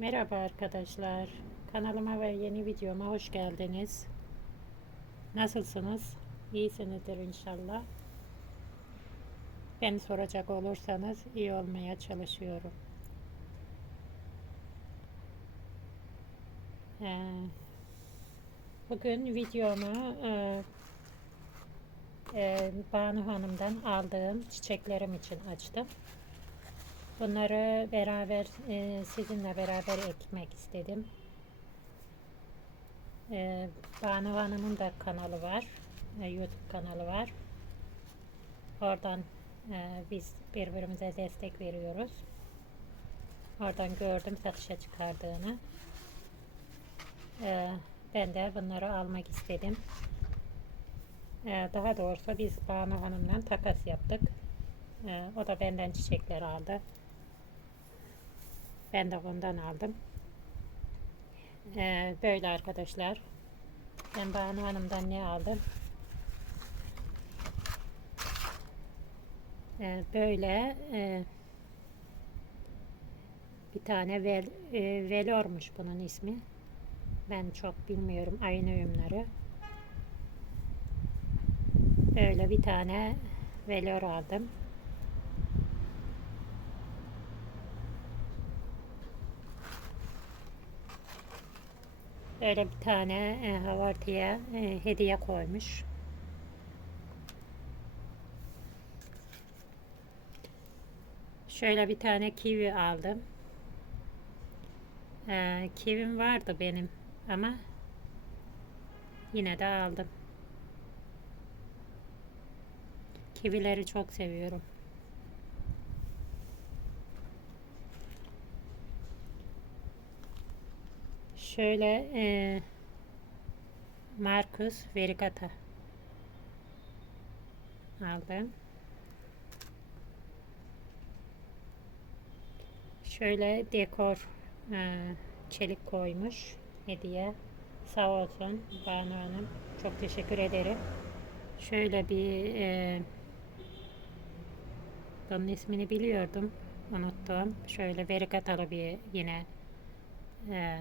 Merhaba arkadaşlar. Kanalıma ve yeni videoma hoş geldiniz. Nasılsınız? İyisinizdir inşallah. Beni soracak olursanız iyi olmaya çalışıyorum. Ee, bugün videomu e, e, Banu Hanım'dan aldığım çiçeklerim için açtım. Bunları beraber e, sizinle beraber ekmek istedim. E, Banu Hanım'ın da kanalı var. e, YouTube kanalı var. Oradan e, biz birbirimize destek veriyoruz. Oradan gördüm satışa çıkardığını. E, ben de bunları almak istedim. E, daha doğrusu biz Banu Hanım'la takas yaptık. E, o da benden çiçekler aldı. Ben de ondan aldım. Ee, böyle arkadaşlar. Ben Banu Hanım'dan ne aldım? Ee, böyle e, bir tane vel, e, velormuş bunun ismi. Ben çok bilmiyorum aynı ürünleri. Böyle bir tane velor aldım. Böyle bir tane e, havartiye e, hediye koymuş. Şöyle bir tane kivi aldım. E, kivim vardı benim ama yine de aldım. Kivileri çok seviyorum. Şöyle e, Marcus Verigata aldım. Şöyle dekor e, çelik koymuş hediye. Sağ olsun Banu Hanım. Çok teşekkür ederim. Şöyle bir e, bunun ismini biliyordum. Unuttum. Şöyle verigatalı bir yine e,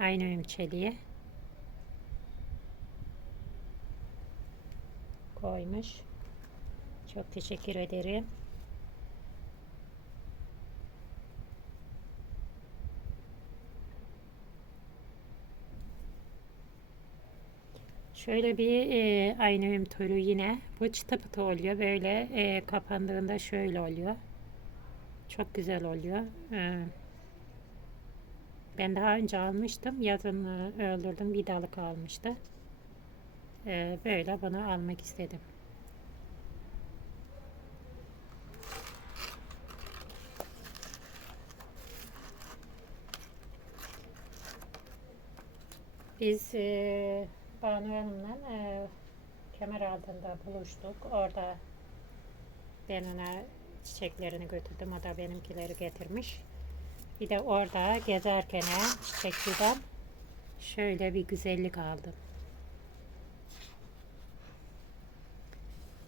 aynı uyum çeliği koymuş. Çok teşekkür ederim. Şöyle bir e, aynı türü yine. Bu çıtı pıtı oluyor. Böyle e, kapandığında şöyle oluyor. Çok güzel oluyor. E, ben daha önce almıştım. Yazın öldürdüm. Vidalık almıştı. Ee, böyle bunu almak istedim. Biz e, Banu Hanım'la e, kemer altında buluştuk. Orada ben ona çiçeklerini götürdüm. O da benimkileri getirmiş. Bir de orada gezerken çiçekçiden şöyle bir güzellik aldım.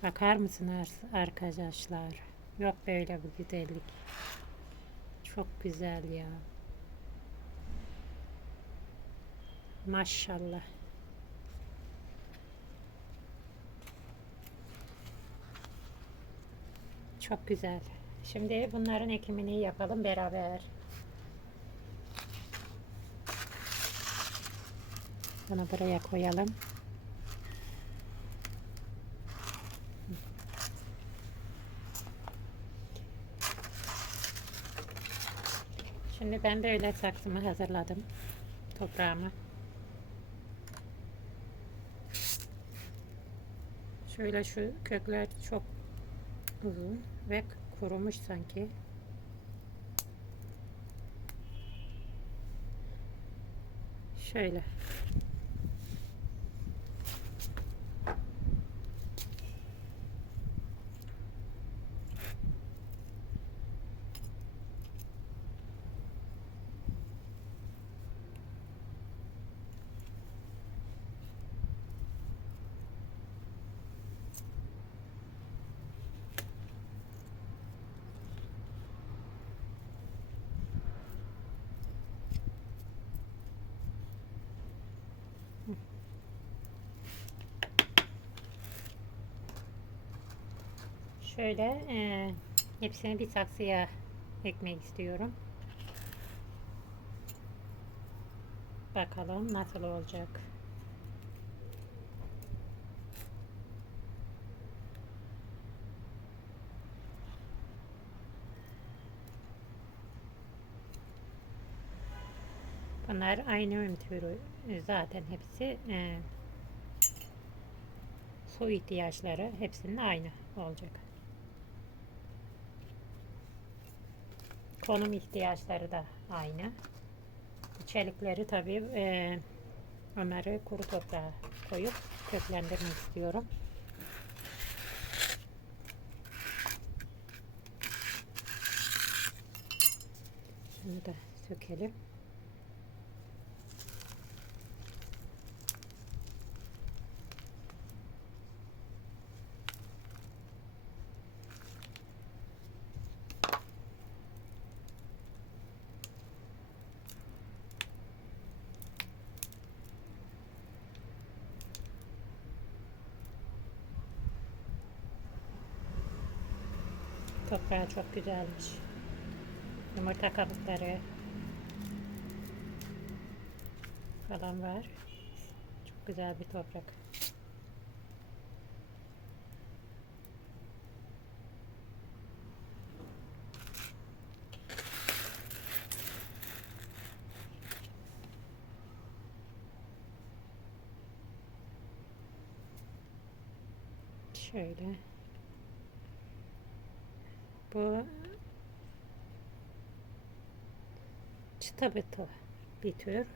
Bakar mısınız arkadaşlar? Yok böyle bir güzellik. Çok güzel ya. Maşallah. Çok güzel. Şimdi bunların ekimini yapalım beraber. Bunu buraya koyalım. Şimdi ben böyle saksımı hazırladım. Toprağımı. Şöyle şu kökler çok uzun ve kurumuş sanki. Şöyle. Şöyle e, hepsini bir saksıya ekmek istiyorum. Bakalım nasıl olacak. Bunlar aynı türü zaten hepsi e, su ihtiyaçları hepsinin aynı olacak. Konum ihtiyaçları da aynı. Çelikleri tabii e, onları kuru toprağa koyup köklendirmek istiyorum. Şunu da sökelim. Toprağı çok güzelmiş. Yumurta kabukları falan var. Çok güzel bir toprak. Şöyle. Bu çıta bıtı bir tür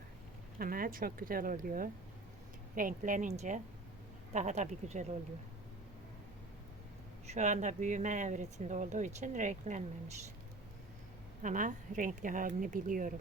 ama çok güzel oluyor. Renklenince daha da bir güzel oluyor. Şu anda büyüme evresinde olduğu için renklenmemiş. Ama renkli halini biliyorum.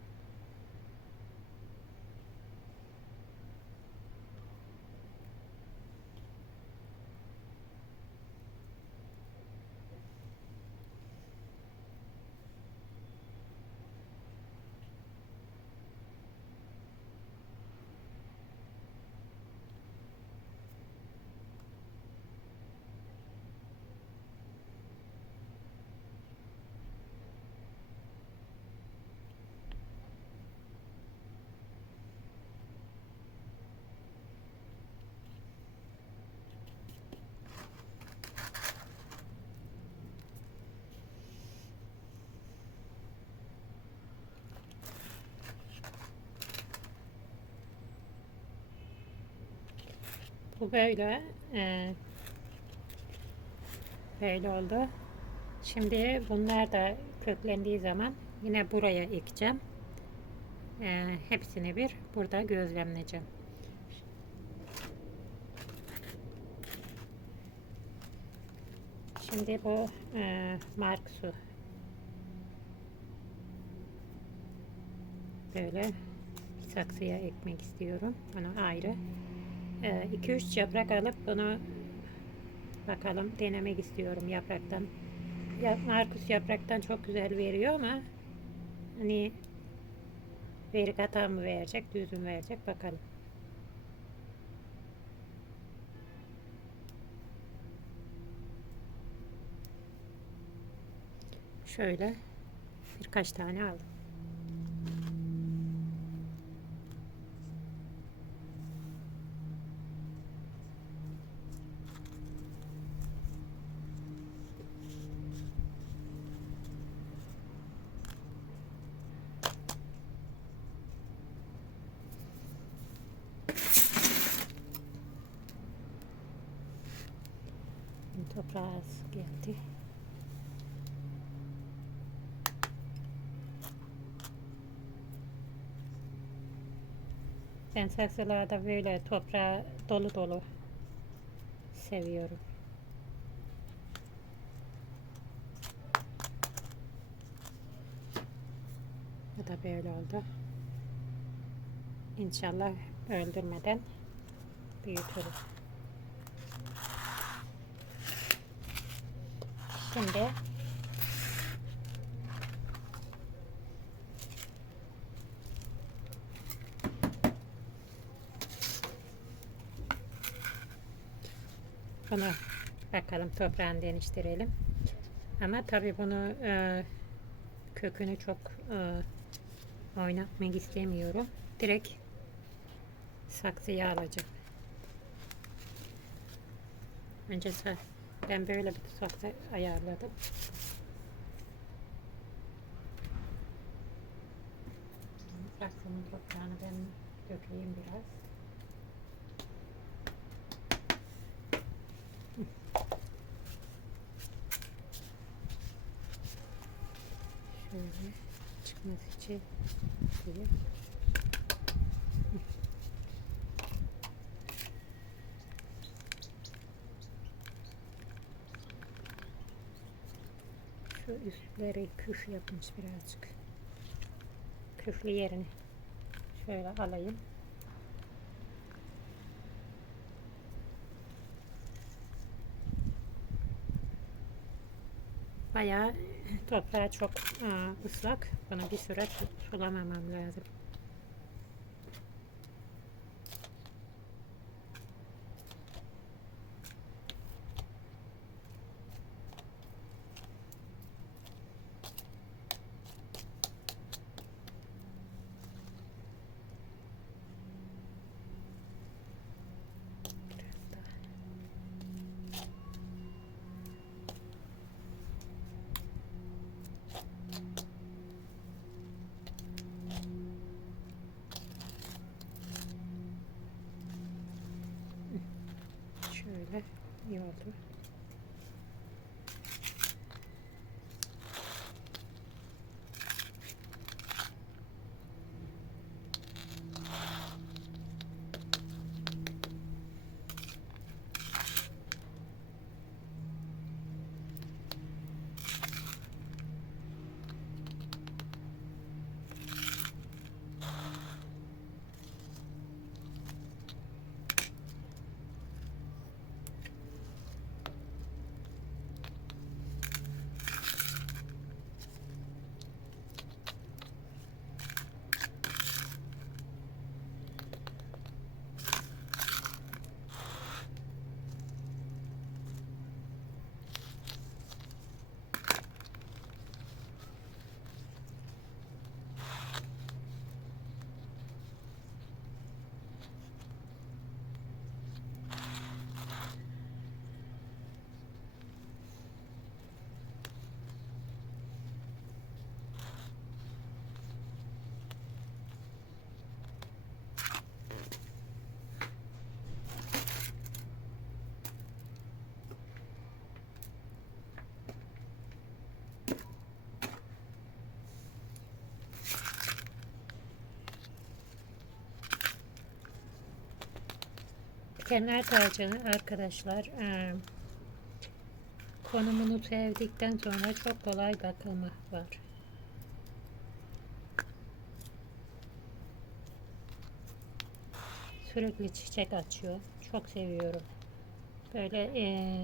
Bu böyle e, böyle oldu. Şimdi bunlar da köklendiği zaman yine buraya ekeceğim. E, hepsini bir burada gözlemleyeceğim. Şimdi bu e, mark su böyle saksıya ekmek istiyorum. Bunu ayrı 2-3 yaprak alıp bunu bakalım denemek istiyorum yapraktan. Ya, Markus yapraktan çok güzel veriyor ama hani verik hata mı verecek, düz mü verecek bakalım. Şöyle birkaç tane aldım. Toprağa az geldi. Ben saksılarda böyle toprağı dolu dolu seviyorum. Bu da böyle oldu. İnşallah öldürmeden büyütürüz. Şimdi bunu bakalım toprağını deniştirelim. Ama tabii bunu e, kökünü çok e, oynatmak istemiyorum. Direkt saksıya alacağım. Önce sa- ben böyle bir saksı ayarladım. Saksının toprağını ben dökeyim biraz. Şöyle çıkması için diye. Şu üstleri küf yapmış birazcık. Küflü yerini şöyle alayım. Bayağı toprağı çok ıslak. Bunu bir süre su- sulamamam lazım. Biraz daha. Şöyle iyi oldu. Kenar tacını arkadaşlar e, konumunu sevdikten sonra çok kolay bakımı var. Sürekli çiçek açıyor. Çok seviyorum. Böyle e,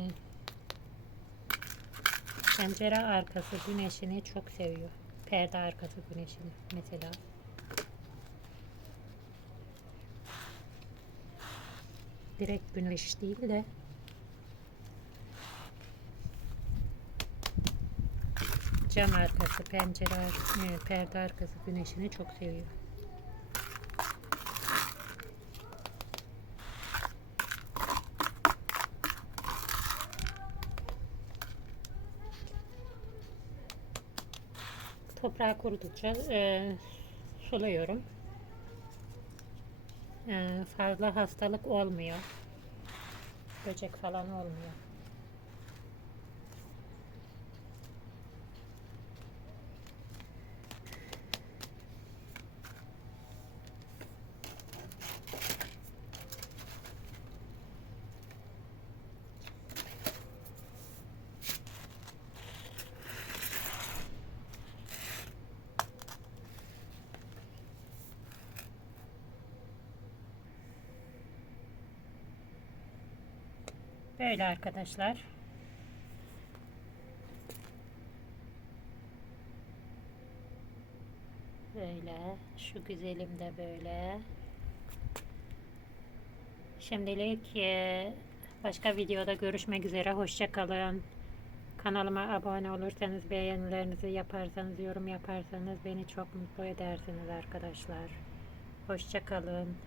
pencere arkası güneşini çok seviyor. Perde arkası güneşini mesela. Direkt güneş değil de cam arkası, pencere, perde arkası güneşini çok seviyor. Toprağı kurudukça e, suluyorum. E, fazla hastalık olmuyor. Böcek falan olmuyor. Böyle arkadaşlar. Böyle. Şu güzelim de böyle. Şimdilik e, başka videoda görüşmek üzere. Hoşça kalın. Kanalıma abone olursanız, beğenilerinizi yaparsanız, yorum yaparsanız beni çok mutlu edersiniz arkadaşlar. Hoşça kalın.